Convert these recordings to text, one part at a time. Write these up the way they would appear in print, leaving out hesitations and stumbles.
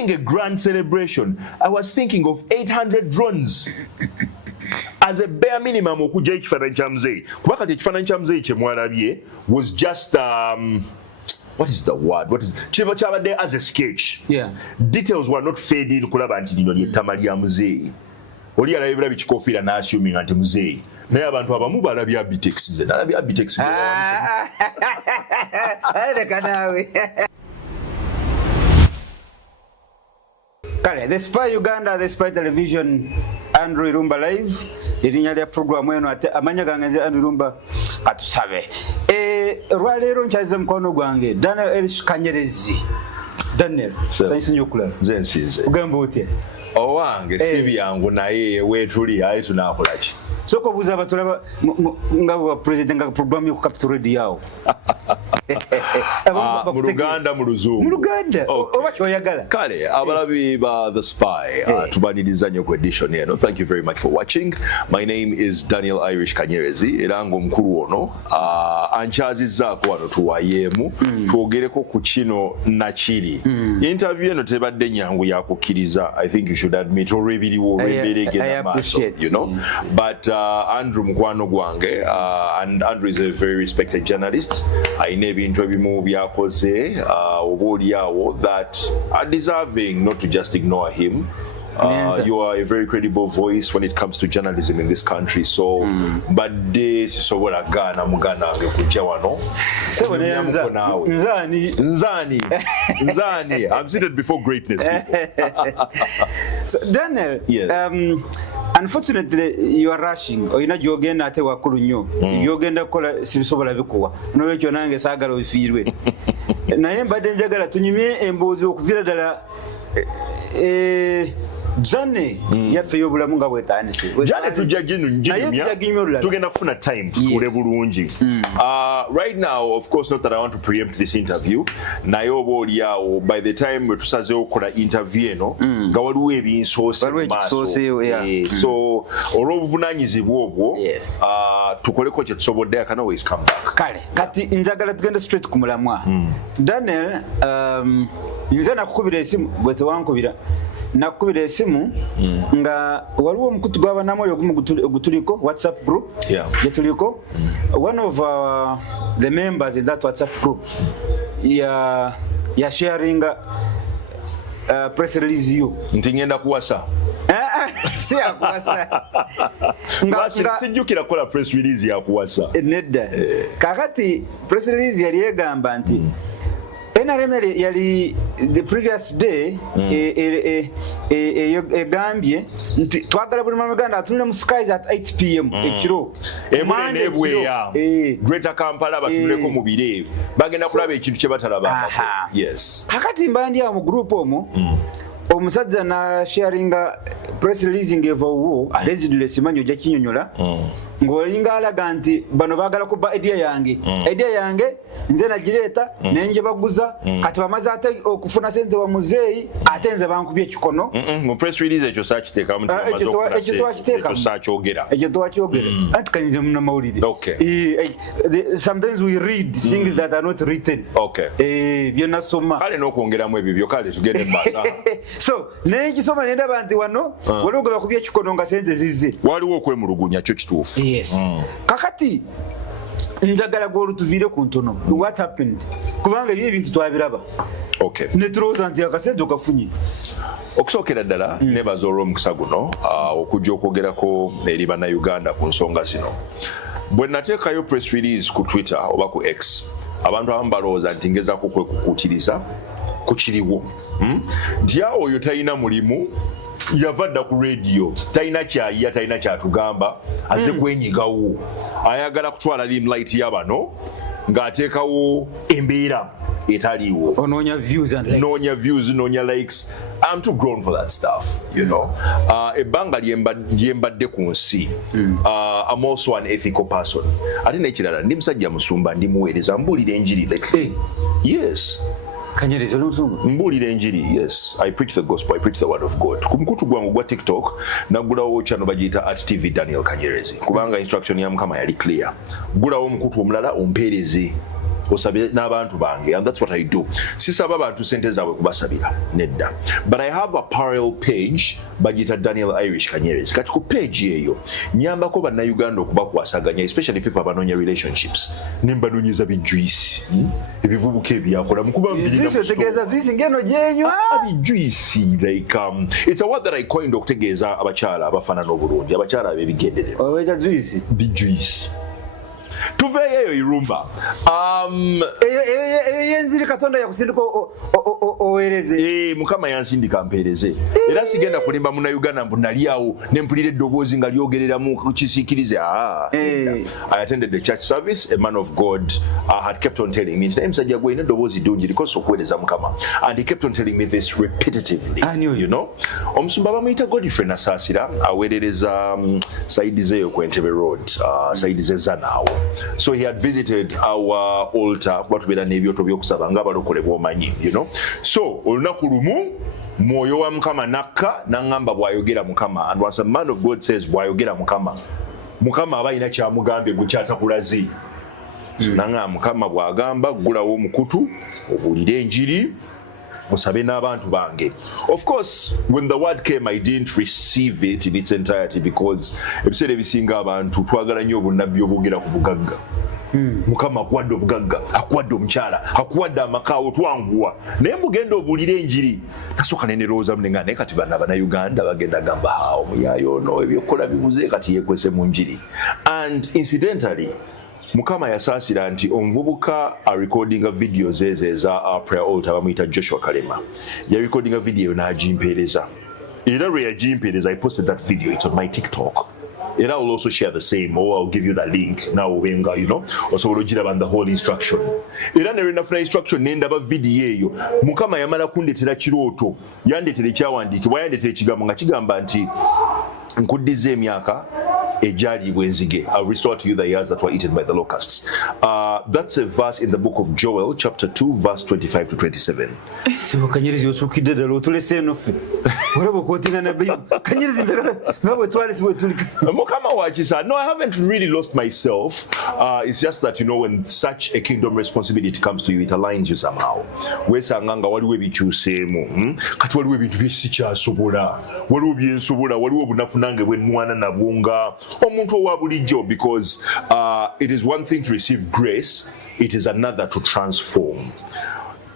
a grand celebration, I was thinking of 800 drones as a bare minimum okujja ekifaananyi kya muzeeyi kuba kati ekifaananyi kya muzeeyi kye mwalabye was just what is the word? What is kyabadde as a sketch. Yeah. Details were not fed in kulaba nti lino ly'ettama lya muzeeyi. Oli alabye birabi kikoofiira n'assuming nti muzeeyi. Naye abantu abamu balabye Abitex ze. Nalabye Abitex. Leka naawe. Kale, The Spy Uganda, The Spy Television, Andrew Irumba Live. Erinnya lya programu eno ate amanya gange nze Andrew Irumba katusabe. Lwaleero nkyazize mukwano gwange Daniel Kanyerezi. Daniel, sayinsi nnyo okulaba. Nze nsinze. Ugamba otya? Owange si byangu naye weetuli aye tunaakola ki? Soko buza abatulaba nga bwa president nga programu ku Capital Radio yawo. Mu Luganda mu Luzungu. Mu Luganda. Oba kyoyagala. Kale abalabi ba The Spy tubaniriza nnyo ku edition eno. Thank you very much for watching. My name is Daniel Irish Kanyerezi era ng'omukulu ono ankyazizzaako wano tuwayeemu twogereko ku kino nakiri. Interview eno tebadde nyangu yakukkiriza. I think you should admit olw'ebiriwo olw'embeera egenda maaso, you know. But Andrew mukwano gwange and Andrew is a very respected journalist. Ayina ebintu ebimu byakoze oboolyawo that are deserving not to just ignore him. You are a very credible voice when it comes to journalism in this country. So, badde sisobola gaana muganda wange kujja wano. Nzani. I'm seated before greatness, people. So, Daniel, yes. Unfortunately, you are rushing. Oyina gyogenda ate wakulu nnyo. Byogenda kukola sibisobola bikuwa. N'olwekyo nange saagala obifiirwe. Naye mbadde njagala tunyumye emboozi okuviira ddala Jane yaffe y'obulamu nga bwetandise. Jane tujja ginyumya tugenda kufuna time tukule bulungi. Right now, of course, not that I want to preempt this interview. Naye oboolyawo by the time we tusazeewo okukola interview eno nga waliwo ebinsoose mu maaso. So olw'obuvunaanyizibwa obwo tukoleko kye tusobodde. I can always come back. Kale kati njagala tugende straight ku mulamwa. Daniel, nze nakukubira esimu bwe tewankubira. Nakubira esimu nga waliwo omukutu gw'abanamoyo gutuliko WhatsApp group yetuliko. One of the members in that WhatsApp group ya sharing press release you nti ngenda kuwasa si yakuwasa sijjukira kukola press release yakuwasa nedda kakati press release yali egamba nti NRM yali the previous day egambye nti twagala buli Muganda atunule mu skies at 8 p.m. ekiro ebweya Greater Kampala batunuleko mu bire bagenda kulaba ekintu kye batalaba. Yes, kakati mbandi awo mu group omwo omusajja na sharinga press release ng'evaawo allegedly simanyi ojja kinyonyola ng'olinga alaga nti bano baagala kuba idea yange nze nagireeta nenje baguza kati bamaze ate okufuna sente wa muzeeyi ate nze bankubye ekikono mu press release ekyo saakiteekamu ekyo twakyogera anti kanyize munnamawulire. Sometimes we read things that are not written. Bye nasoma kale n'okwongeramu ebyo kale tugende mbasa. So nenkisoma nendaba nti wano waliwo gwe bakubye ekikono nga sente zizze. Waliwo okwemulugunya kyo kituufu. Kakati njagala gw'olutuviire ku ntono. What happened? Kubanga ebyo ebintu twabiraba. Ne tulowooza nti akasente okafunye. Okusookera ddala nebaza olw'omukisa guno okujja okwogerako eri bannayuganda ku nsonga zino. Bwe nateekayo press release ku Twitter oba ku X, abantu abamu balowooza nti ngezaako kwekukuutiriza ku kiriwo. Nti awo oyo talina mulimu yava dda ku radio talina kyayiya talina kyatugamba aze kwenyigawo ayagala kutwala limelight y'abano ng'ateekawo embeera etaliiwo noonya views noonya likes. I'm too grown for that stuff, you know. Ebbanga lyembadde ku nsi. I'm also an ethical person. Ate n'ekirala ndi musajja musumba ndi muweereza mbuulira enjiri. Yes. Kanyerezi olumsumba mbuulira enjiri. Yes, I preach the gospel, I preach the word of God. Ku mukutu gwangu gwa TikTok nagulawo channel bagiyita @TV Daniel Kanyerezi kubanga instruction ya Mukama yali clear. Gulawo omukutu omulala ompeereze osabe n'abantu bange, and that's what I do. Sisaba abantu sente zaabwe kubasabira nedda, but I have a parallel page bagita Daniel Irish Kanyerezi. Kati ku page eyo nyambako bannayuganda okubakwasaganya, especially people abanoonya relationships, nembanoonyeza bijuice ebivubuka ebyakola mukuba bijuice, like it's a word that I coined okutegeeza abakyala abafaanana obulungi, abakyala abebigendererwa bijuice. Tuveeyo irumba yenziri katonda yakusindika owereze mukama yansindika mpereze era sigenda kulimba muna Uganda mbu nali awo nempulira eddoboozi nga lyogereramu kisiikirize. I attended the church service. A man of God had kept on telling me, musajja gwe ine eddoboozi ddungi likosa okuweereza mukama, and he kept on telling me this repetitively. You know, omusumba bamuyita Godfrey Nasaasira aweerereza saidi zeeyo ku Entebbe Road, saidi zezanaawo. So he had visited our altar, batubera n'ebyoto by'okusaba nga balokole bw'omanyi, you know. So olunaku lumu mwoyo wa mukama nakka n'angamba bw'ayogera mukama, and once a man of God says bw'ayogera mukama aba alina kyamugambye gwe kyatakulaze. Nanga mukama bw'agamba ggulawo omukutu obuulire enjiri osabe n'abantu bange. Of course, when the word came, I didn't receive it in its entirety because ebiseera ebisinga abantu twagala nnyo obunnabbi obwogera ku bugagga. Mukama akuwadde obugagga, akuwadde omukyala, akuwadde amakaawo, twanguwa naye mugenda obuulire enjiri. Nasooka ne nerowooza munenga naye kati bano Abannayuganda bagenda gamba haawo muyaayo ono ebyokukola bibuze kati yeekwese mu njiri. And incidentally, mukama yasaasira nti omuvubuka arecordinga videos eza prayer altar bamuyita Joshua Kalema yarecordinga video n'agimpeereza, era lwe yagimpeereza I posted that video, it's on my TikTok. And I will also share the same, or I'll give you the link now, wenga, you know, also we'll give the whole instruction. Era ne renafuna instruction nenda ba video eyo mukama yamala kundetera kirooto, yandetera ekyawandiikibwa, yandetera ekigambo nga kigamba nti nkuddiza emyaka ejaliibwa enzige. I'll restore to you the years that were eaten by the locusts. That's a verse in the book of Joel, chapter 2, verse 25 to 27. Kanyerezi osukidde ddala otulese eno ffe olaba okwotina na Bible. Kanyerezi njagala nga bwe twali bwe tuli. Mukama wakisa. No, I haven't really lost myself. It's just that, you know, when such a kingdom responsibility comes to you, it aligns you somehow. Weesanga nga waliwo ebikyuseemu, kati waliwo ebintu bye sikyasobola, waliwo byensobola, waliwo obunafu nange bwe nnwana nabwo nga omuntu owa bulijjo, because it is one thing to receive grace, it is another to transform.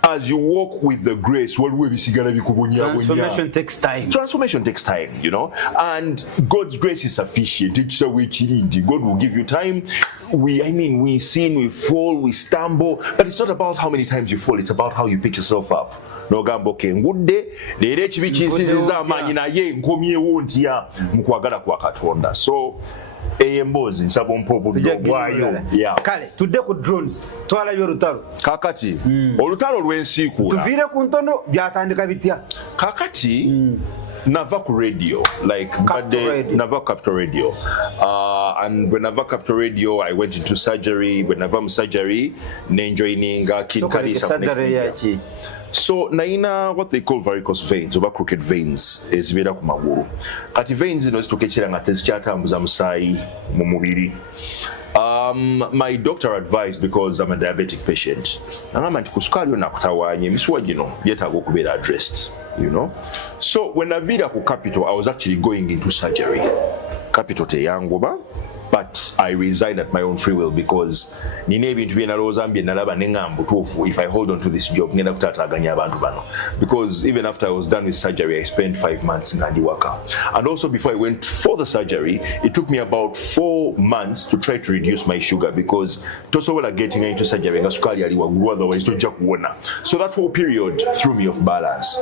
As you walk with the grace, transformation takes time. Transformation takes time, you know, and God's grace is sufficient. God will give you time. We sin, we fall, we stumble, but it's not about how many times you fall, it's about how you pick yourself up. Nogambo kengudde leero ekibi kinsinziza amaanyi naye nkomyewo ntya mu kwagala kwa Katonda. So emboozi nsaba ompopo bwayo. Kale tudde ku drones twalabye olutalo kakati olutalo lw'ensiikuula tuviire ku ntono byatandika bitya kakati nava ku radio, like nava Capital Radio, and when nava Capital Radio I went into surgery. When nava mu surgery nenjoininga King Kalisa. So naina what they call varicose veins, oba crooked veins ezibeera ku magulu. Kati veins zino zitukekera nga tezikyatambuza musaayi mu mubiri. My doctor advised, because I'm a diabetic patient, nagamba nti ku sukaali onakutawaanya emisuwa gino yeetaaga okubeera addressed, you know. So when naviira ku Capital, I was actually going into surgery. Capital teyangoba, but I resigned at my own free will because nina ebintu bye nalowooza mbye nalaba neŋŋamba butuufu, if I hold on to this job ngenda kutaataaganya abantu bano, because even after I was done with surgery I spent 5 months nga ndi waka. And also before I went for the surgery it took me about 4 months to try to reduce my sugar, because tosobola getting into surgery nga sukaali ali waggulu, otherwise tojja kuwona. So that whole period threw me off balance.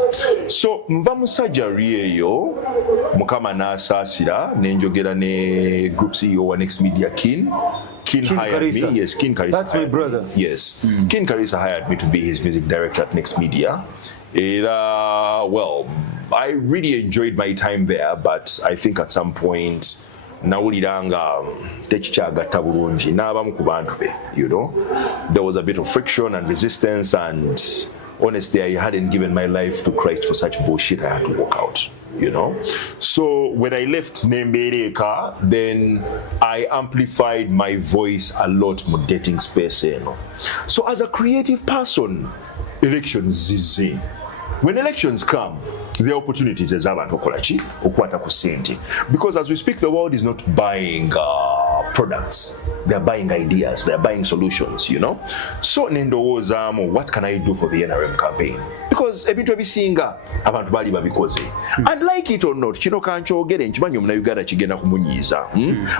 So nva mu surgery eyo mukama n'asaasira nenjogera ne group CEO wa Next Media Kin hired Karisa. Me. Yes, Kin Karisa. That's my brother. Yes. Kin Karisa hired me to be his music director at Next Media. Well, I really enjoyed my time there, but I think at some point nawuliranga tekikyagatta bulungi n'abamu ku bantu be, you know. There was a bit of friction and resistance, and honestly I hadn't given my life to Christ for such bullshit. I had to walk out. you know. So when I left Nembereka, then I amplified my voice a lot more dating space, you know. So as a creative person, elections is in. When elections come, the opportunities is because as we speak, the world is not buying products. They're buying ideas. They're buying solutions, you know. So what can I do for the NRM campaign? Because ebintu ebisinga abantu bali babikoze. And like it or not, kino kanchogere nkimanyi omuna Uganda kigenda kumunyiza.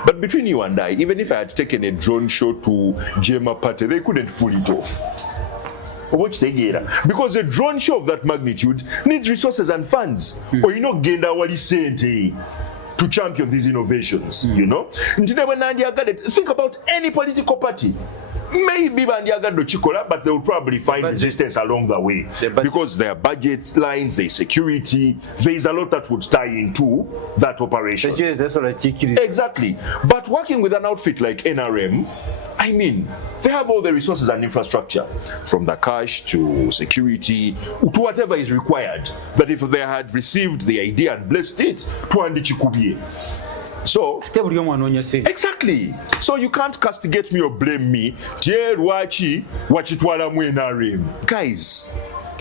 But between you and I, even if I had taken a drone show to Jema Party, they couldn't pull it off. Because a drone show of that magnitude needs resources and funds. Or you know, genda wali sente to champion these innovations, you know. Think about any political party. Maybe Bandiagado Chikola, but they will probably find resistance along the way. Because there are budget lines, there is security, there is a lot that would tie into that operation. Exactly. But working with an outfit like NRM, I mean, they have all the resources and infrastructure, from the cash to security to whatever is required. But if they had received the idea and blessed it, so exactly. So you can't castigate me or blame me. Guys,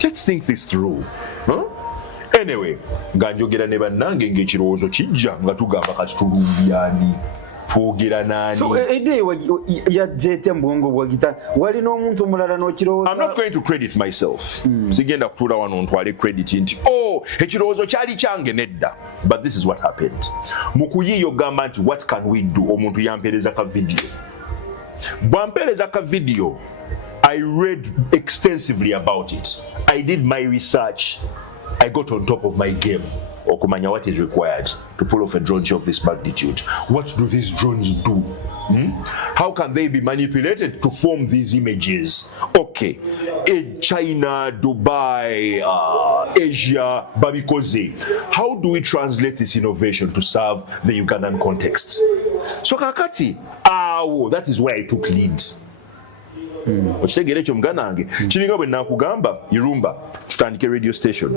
let's think this through. Huh? Anyway, ganjogera ne bannange ng'ekirowoozo kijja nga tugamba kati tulumbyani. So I'm not going to credit myself. But this is what happened. What can we do? Video. I read extensively about it. I did my research. I got on top of my game. Okumanya what is required to pull off a drone show of this magnitude. What do these drones do? How can they be manipulated to form these images? Okay, in China, Dubai, Asia, Babikoze. How do we translate this innovation to serve the Ugandan context? So Kakati, that is where I took lead. Radio station.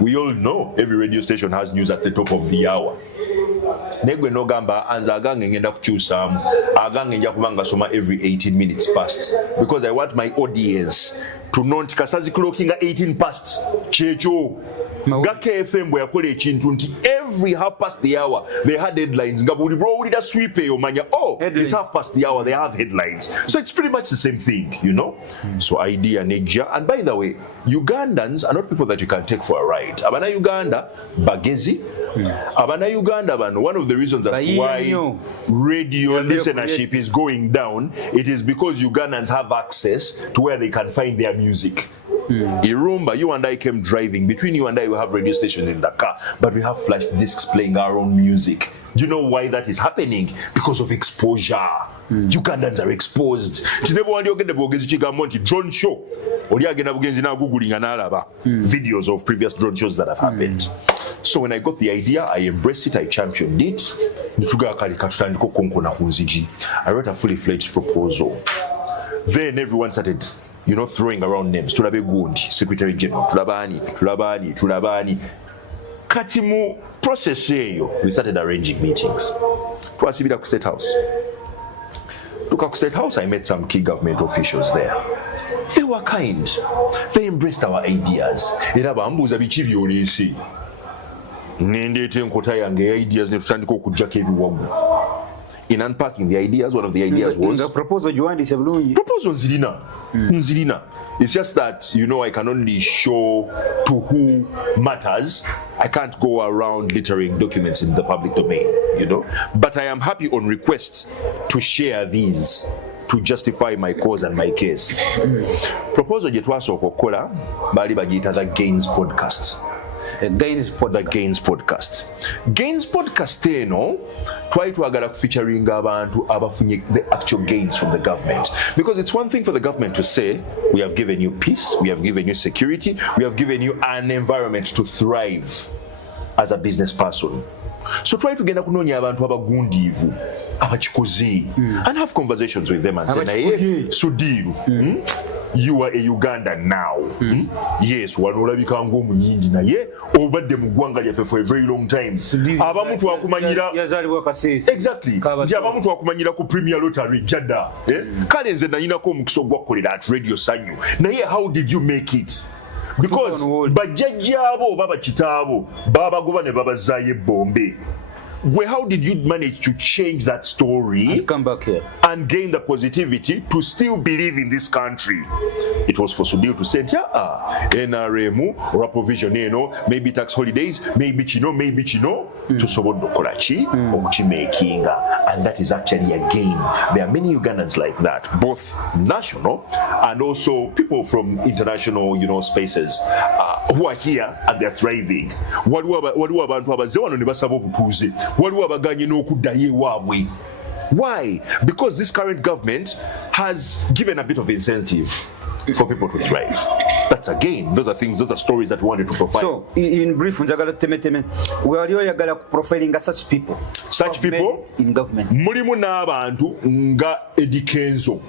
We all know every radio station has news at the top of the hour. Every 18 minutes past, because I want my audience to know Kasazi clocking at 18 past. Every half past the hour they had headlines. It's half past the hour, they have headlines. So it's pretty much the same thing, you know. So idea negia. And by the way, Ugandans are not people that you can take for a ride. Abana Uganda, Bagezi. Abana Uganda, one of the reasons as why radio listenership is going down, it is because Ugandans have access to where they can find their music. Irumba, you and I came driving. Between you and I, we have radio stations in the car, but we have flash discs playing our own music. Do you know why that is happening? Because of exposure. Ugandans are exposed. Drone show. Videos of previous drone shows that have happened. So when I got the idea, I embraced it, I championed it. I wrote a fully fledged proposal. Then everyone started, you know, throwing around names. Tulabe Gundi, Secretary General, Tulabani. Katimu process we started arranging meetings. Twasibira ku State House. Tuka ku State House, I met some key government officials there. They were kind. They embraced our ideas. Era bambuza biki byolesi. Nendete nkota yange ideas ne tutandika okujjako ebiwagu. In unpacking the ideas, one of the ideas was proposal Nzilina. It's just that, you know, I can only show to who matters. I can't go around littering documents in the public domain, you know. But I am happy on request to share these to justify my cause and my case. Proposal jetwaso kokola bali bagita the Gains podcast. The Gains podcast. Gains podcast eno try to agala featuring abantu abafunye the actual gains from the government, because it's one thing for the government to say we have given you peace, we have given you security, we have given you an environment to thrive as a business person. So try to genda kunonya abantu abagundivu abachikozi and have conversations with them and say naye sudiru you are a Ugandan now. Yes, wanolabika ng'omuyindi naye obadde mu ggwanga lyaffe for a very long time. Abamu twakumanyira yazalibwa Kasese. Exactly. Nti abamu twakumanyira ku Premier Lottery jadda. Kale nze nayinako omukisa ogwakkolera at Radio Sanyu. Naye how did you make it? Because bajjajjaabo baba kitaabo babagoba ne babazaayo ebbombe. Well, how did you manage to change that story and come back here and gain the positivity to still believe in this country? It was for Sudil to say, NRM or a provision, maybe tax holidays, maybe chino, to sobodo kolachi or making, and that is actually a gain. There are many Ugandans like that, both national and also people from international, spaces who are here and they're thriving. Why? Because this current government has given a bit of incentive for people to thrive. That's again, those are stories that we wanted to profile. So, in brief, we are profiling such people. Such people in government. Mulimu n'abantu nga Eddie Kenzo.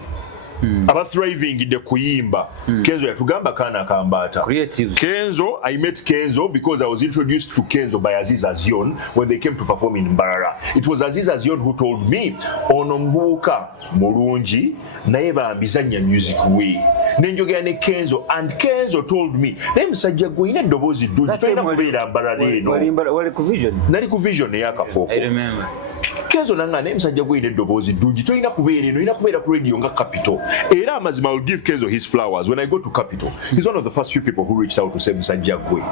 Aba thriving in the Kuyimba. Kenzo yatugamba kana kambata. Creative. Kenzo, I met Kenzo because I was introduced to Kenzo by Aziz Azion when they came to perform in Mbarara. It was Aziz Azion who told me, Onomvuka Mulungi, naye bambizanya music way. Nenjogera ne Kenzo, and Kenzo told me, naye musajja gwe ine eddoboozi ddungi tolina kubeera Mbarara eno. Wali ku vision. Nali ku vision ey'akafooko. I remember. Kenzo nanga naye musajja gwe ine eddoboozi ddungi tolina kubeera eno, olina kubeera ku radio nga Capital. Era amazima, I will give Kenzo his flowers. When I go to Capital, he's one of the first few people who reached out to say musajja gwe.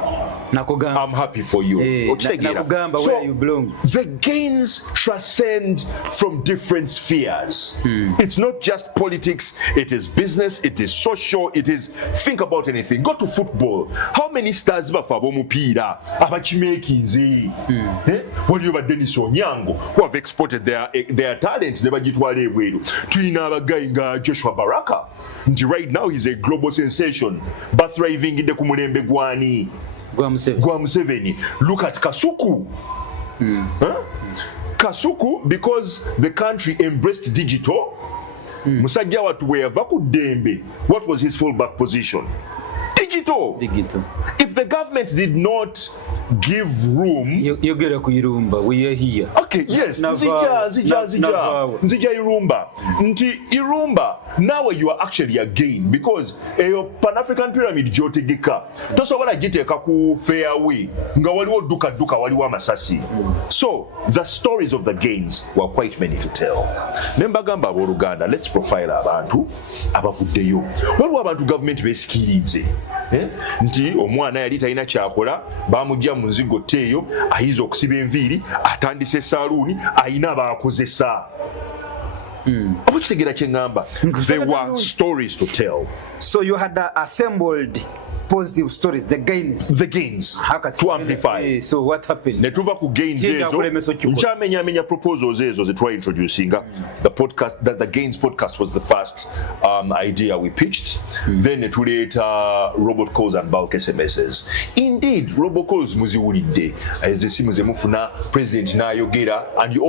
I'm happy for you. Nakugamba so, where you belong. The gains transcend from different spheres. It's not just politics, it is business, it is social, it is, think about anything. Go to football. How many stars bafa ab'omupiira abakimeekinze? Waliyo Dennis Onyango who have exported their talent ne bagitwala ebweru. Tulina abagayi nga Joshua Baraka. Right now he's a global sensation. But thriving in the kumulembe gwani. Gwa Museveni. Look at Kasuku. Kasuku, because the country embraced digital. Musajja watu weyava ku ddembe. What was his fallback position? Digital. If the government did not give room, you get a Irumba. We are here. Okay, yes. Nzija Irumba. Nti Irumba. Now you are actually a gain because your Pan-African pyramid jotegeka. Tosobola giteeka ku fairway. Nga waliwo duka waliwo amasasi. So the stories of the gains were quite many to tell. Nembagamba abooluganda, let's profile abantu abavuddeyo. Waliwo abantu government besikirize. Nti omwana yali talina kyakola bamujja mu nzigo teeyo ayiza okusiba enviiri atandise saluuni ayina baakozesa. Obukitegera kye ngamba, there were stories to tell. So you had assembled positive stories, the gains to amplify. So what happened? Netuva ku gains ezo nkyamenya proposals ezo ze twa introducing the podcast. That the gains podcast was the first idea we pitched. Then netuleta robot calls and bulk SMSs. Indeed, robot calls muziwulidde ezesimu zemufuna president n'ayogera and you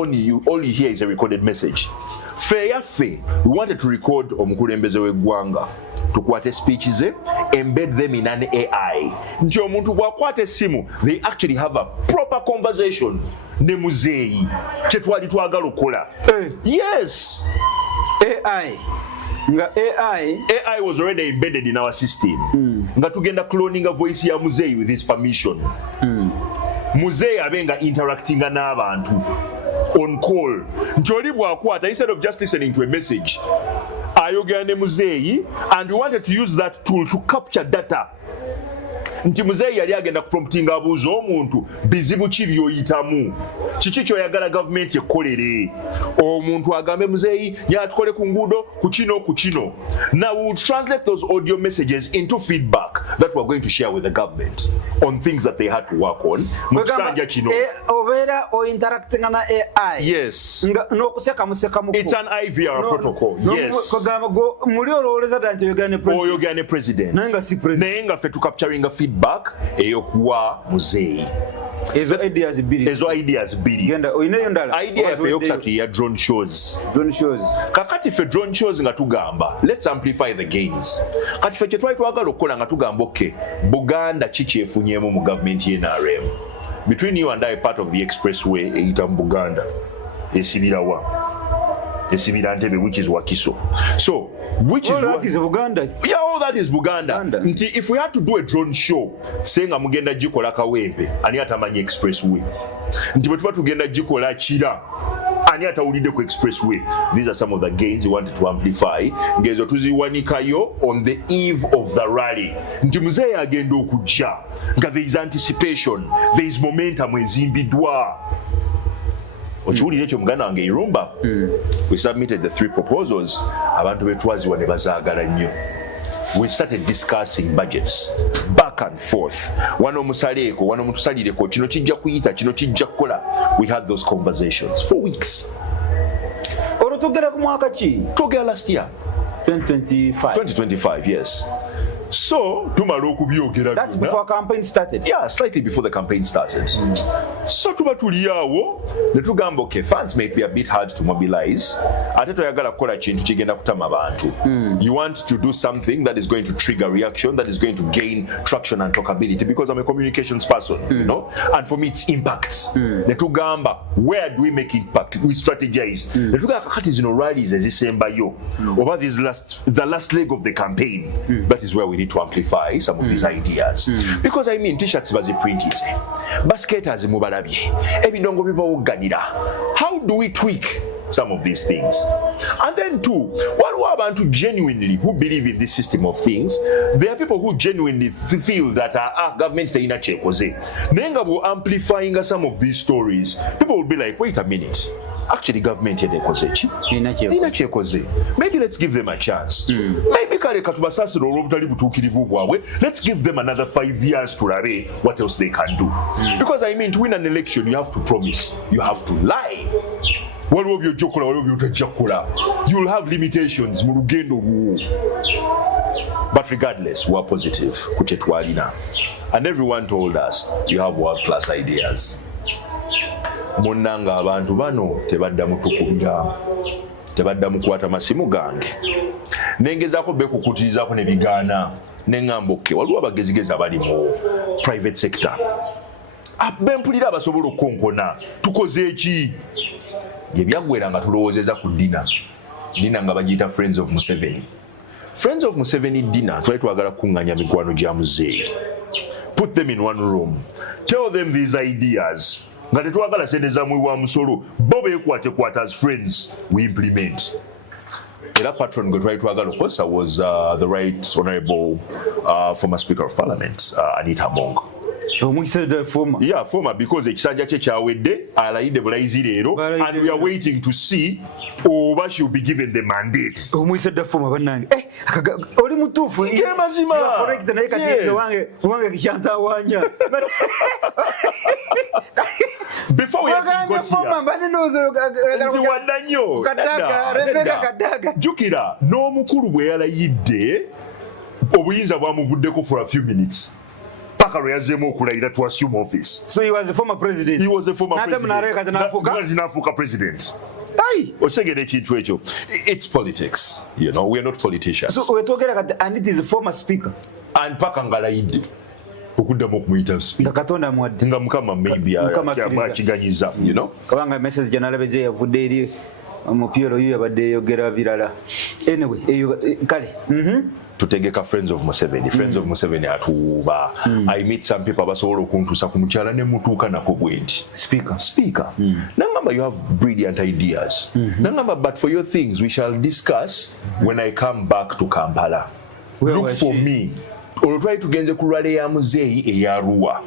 only hear is a recorded message. Fe we wanted to record omukulembeze w'eggwanga tukwate speech ze, embed them in an AI. Nti omuntu bw'akwata essimu, they actually have a proper conversation ne muzeeyi kye twali twagala okukola. Yes. AI was already embedded in our system. Nga tugenda cloning a voice ya muzeeyi with his permission. Muzeeyi abenga interacting n'abantu on call. Nti oli bw'akwata, instead of just listening to a message, ayogera ne muzeeyi, and we wanted to use that tool to capture data. Nti muzeeyi yali agenda kupromptinga abuuza omuntu bizibu ki by'oyitamu, kiki ky'oyagala gavumenti ekkolere. Omuntu agambe muzeeyi yatukole ku nguudo ku kino. Now we will translate those audio messages into feedback that we are going to share with the government on things that they had to work on. Mukisanja kino. Obeera o interacting na AI. Yes. N'okuseka musekamuko. It's an IVR protocol. Yes. Kugamba go muli olowoleza dda nti oyogera ne president. Naye nga si president. Naye nga ffe tu capturing a feedback eyokuwa muzeeyi. ezo ideas biri genda oyinayo ndala idea yafe yokusatu ya drone shows kakati fe drone shows nga tugamba let's amplify the gains kati fe kye twali twagala okukola nga tugamba okay Buganda kikyefunyemu mu government ye NRM between you and I part of the expressway eyita mu Buganda esibira Ntebe which is Wakiso so which all that is Buganda. Yeah, all that is Buganda. Nti if we had to do a drone show saying mugenda jikola Kawempe ani atamanyi expressway nti bwe tuba tugenda jikola Kira ani atawulidde ku expressway. These are some of the gains we wanted to amplify ngezo tuziwanikayo on the eve of the rally nti muzeeyi agenda okujja nga there is anticipation, there is momentum ezimbiddwa. Okiwulira ekyo muganda wange Irumba. We submitted the 3 proposals abantu betwaziwa ne bazaagala nnyo. We started discussing budgets back and forth. Wano musaleeko wano mutusalireko kino kijja kuyita kino kijja kukola. We had those conversations for weeks. Olutugera ku mwaka ki? Tugera last year 2025 yes. So tumala okubyogera. That's before campaign started. Yeah, slightly before the campaign started. So tuba tuliawo ne tugamba okay funds may be a bit hard to mobilize ate toyagala kukola kintu kigenda kutama abantu. You want to do something that is going to trigger reaction, that is going to gain traction and talkability because I'm a communications person, you know, and for me it's impact. Ne tugamba where do we make impact? We strategize. Ne tugamba kakati zino rallies ezisembayo over the last leg of the campaign. That is where we need to amplify some of these ideas because I mean t-shirts baziprintize basketers mubalabye ebidongo bibawuganira. How do we tweak some of these things? And then too, waliwo abantu genuinely who believe in this system of things. There are people who genuinely feel that government sayina kyekoze naye nga bwe amplifying some of these stories people will be like wait a minute, actually government yedekoze ki ina kyekoze. Maybe let's give them a chance. Maybe kale katubasasira olw'obutali butuukirivu bwabwe, let's give them another 5 years tulabe what else they can do. Because I mean to win an election you have to promise, you have to lie. Waliwo byojja okukola waliwo byotajja kukola. You'll have limitations mu lugendo lwo. But regardless we are positive ku kye twalina and everyone told us you have world class ideas. Munnanga abantu bano tebadda mutukubira, tebadda mukwata masimu gange nengezaako bekukutirizaako ne bigaana neŋŋamba oke waliwo abagezigezi abali mu private sector bempulira abasobola okukonkona tukoze eki bye byaggwera nga tulowoozeza ku dina nga bagiyita Friends of Museveni dina twali twagala kukuŋŋanya mikwano gya muzeeyi, put them in one room, tell them these ideas nga tetwagala sente za mwi wa musolo bo beekwatekwata as friends we implement. Era patron gwe twali twagala okukozesa was the right honourable former speaker of parliament Anita Among. Yeah, former because ekisanja kye kyawedde alayidde bulayizi leero and we are waiting to see oba she will be given the mandate. Omwisedde former bannange oli mutuufu mazima correct naye kati wange kikyantawanya. Before we actually got here, jukira n'omukulu bwe yalayidde obuyinza bwamuvuddeko for a few minutes paka lwe yazzeemu okulayira to assume office. So he was a former president. He was a former president. N'afuuka president. Osegera ekintu ekyo. It's politics, you know, we are not politicians. So wetwogera kati and it is a former speaker and paka ngalayidde okuddamu okumuyita speaker Katonda mwadde nga mukama maybe akiganyiza, you know, kabanga message janalabe je yavudde eri omupiero yo yabadde yogera birala anyway kale tutegeka Friends of Museveni. Friends of Museveni atuuba. I meet some people abasobola okuntuusa ku mukyala ne mutuuka nako bwenti speaker nangamba you have brilliant ideas nangamba but for your things we shall discuss when I come back to Kampala. Look for me. Olwatwali tugenze ku rally ya muzeeyi eya Arua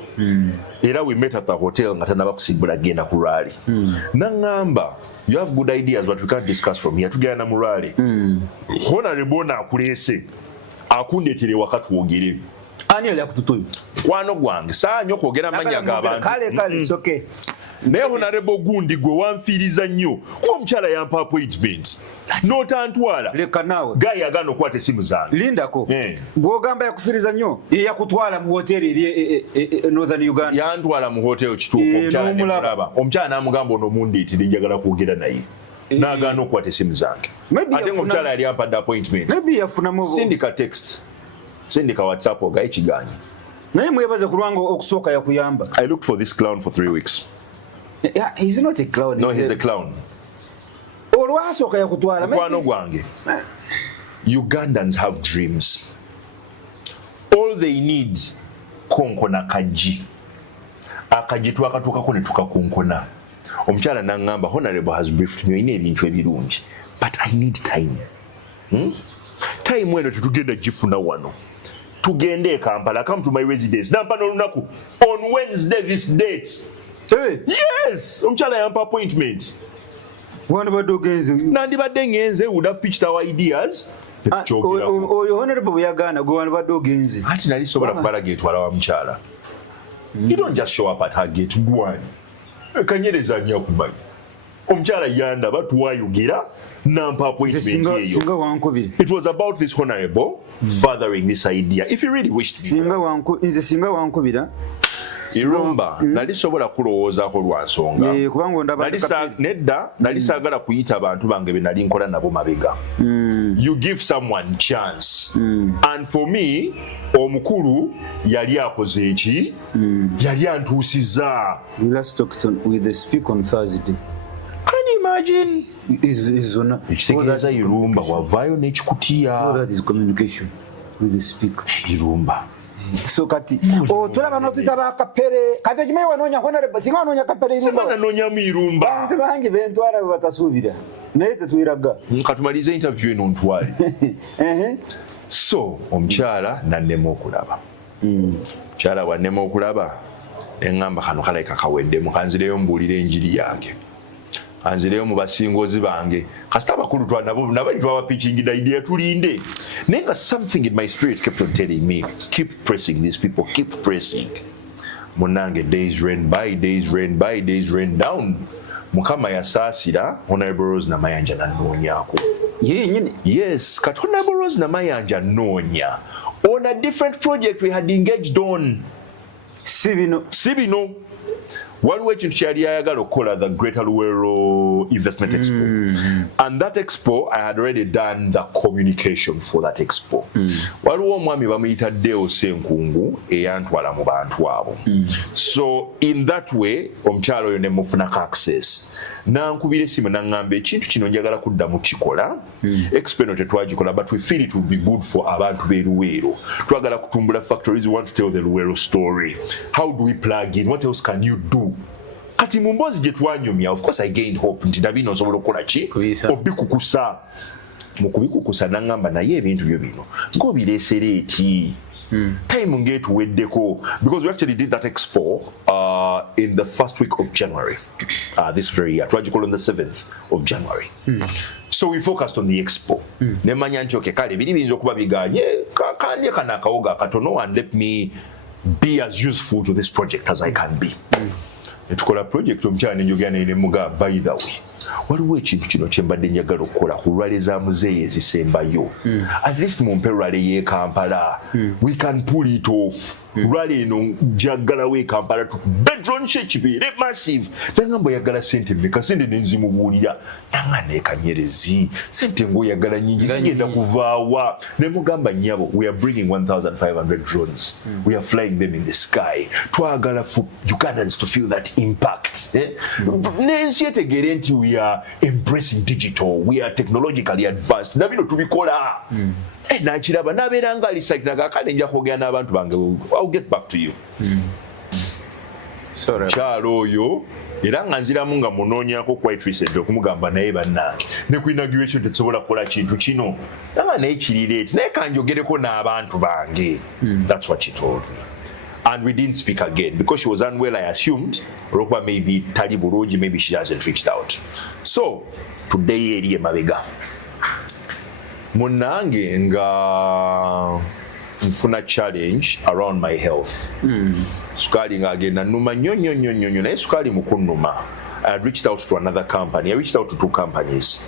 era we met at the hotel nga tanaba kusiibula genda ku rally nangamba you have good ideas but we can't discuss from here. Tugenda mu rally honorable akuleese akundeetere waka twogere ani oli akututuyo kwano gwange saanyo kwogera amannya g'abantu kale it's okay naye honorable gundi gwe wanfiiriza nnyo kuba omukyala yampa appointment n'otantwala leka naawe gayi agaana okukwata essimu zange lindako gw'ogamba yakufiriza nnyo yakutwala mu hoteri eri northern uganda yantwala mu hoteri kituufu omukyala nemulaba omukyala n'amugamba ono mundiitire njagala kwogera naye n'agaana okukwata essimu zange ate ngaomukyala yali ampadde appointment sindika text sindika whatsapp ogaye kiganyi naye mwebaze kulwanga okusooka yakuyamba. I looked for this clown for 3 weeks. Yeah, he's not a clown. No, he's a clown. Olwasooka yakutwala. Mukwano gwange. Ugandans have dreams. All they need konkona kaji. Akaji twakatuukako ne tukakonkona. Omukyala n'angamba honorable has briefed me oyina ebintu ebirungi but I need time. Time weno tetugenda gifuna wano. Tugende Kampala, come to my residence. Nampa n'olunaku on Wednesday this date. Hey. Yes, omukyala yampa appointment. Wandibadde ogenze. Nandibadde ngenze, would have pitched our ideas. Oyo honorable bwe yagaana gwe wandibadde ogenze. Ati nali sobola kubala getwala wa mukyala. You don't just show up at her gate. Gwani. Kanyerezi anya kumanyi. Omukyala yandaba twayogera. Nampa appointment yeyo. It was about this honorable fathering this idea. If you really wished to singa wankubira Irumba nali sobola kulowoozaako lwa nsonga nedda nali saagala kuyita abantu bange be nali nkola nabo mabega. You give someone chance and for me omukulu yali akoze eki yali antuusiza. We last talked with the speak on Thursday. Can you imagine? Ekitegeeza Irumba wavaayo n'ekikutiya. That is communication with the speaker. Irumba. So kati tulaba n'otuyita bakapere kati okimanyi wanoonya honorable singa wanoonya kapere Irumba. Sema nanoonya mu Irumba. Bantu bange bentwala bwe batasuubira naye tetuyiraga. Katumalize interview eno ntwale. So omukyala nannema okulaba. Mukyala wannema okulaba eŋŋamba kano kalayika kaweddemu kanzireyo mbuulira enjiri yange. Anzireyo mu basingozi bange kasita abakulu nabali twaba pitching the idea tulinde naye nga something in my spirit kept on telling me keep pressing these people, keep pressing. Munange days ran by, days ran down. Mukama yasaasira honorable Rose Namayanja nanoonyako. Yes, kati honorable Rose Namayanja noonya on a different project we had engaged on. Sibino. Waliwo ekintu kyali ayagala okukola the Greater Luweero Investment Expo. And that expo, I had already done the communication for that expo. Waliwo omwami bamuyita Deo Senkungu eyantwala mu bantu abo. So in that way, omukyalo oyo ne mufunako access. Nankubira esimu naŋŋamba ekintu kino njagala kuddamu kikola. Expo eno tetwagikola but we feel it will be good for abantu b'e Luweero. Twagala kutumbula factories, we want to tell the Luweero story. How do we plug in? What else can you do? Kati mu mboozi gye twanyumya, of course I gained hope nti nabino nsobola okukola ki obikukusa. Mu kubikukusa naŋŋamba naye ebintu byo bino ng'obireesera eti time ng'etuweddeko because we actually did that expo in the first week of January this very year. Twagikola on the 7th of January. So we focused on the expo. Nemanya nti okay kale biri biyinza okuba biganye kanye kana akawoga katono and let me be as useful to this project as I can be. Tukola project omukyala nenjogera naye nemuga by the way waliwo ekintu kino kyembadde njagala okukola ku lwale za muzeeyi ezisembayo at least mu mperwale y'e Kampala we can pull it off. Lwale eno njagalawo e Kampala bedroom kibeere massive nangamba oyagala sente mmeka sente nenzimubuulira nanga ne Kanyerezi sente ng'oyagala nyingi zigenda kuvaawa nemugamba nnyabo we are bringing 1,500 drones we are flying them in the sky twagala for Ugandans to feel that impact nensi etegere nti we are embracing digital, we are technologically advanced. Nabino tubikola. Nakiraba nabeera nga alisakiraga kale nja kwogera n'abantu bange. I'll get back to you. Sorry. Kyalo oyo era nga nziramu nga munoonyako quite recently okumugamba naye bannange ne ku inauguration tetusobola kukola kintu kino nanga naye kirireeti naye kanjogereko n'abantu bange. That's what she told me. And we didn't speak again because she was unwell, I assumed. Rokuba maybe tali bulungi, maybe she hasn't reached out. So, today eriye mabega. Munange nga nfuna challenge around my health. Sukali ngagenda numa nyonyo naye sukali mukunuma. I had reached out to another company. I reached out to 2 companies.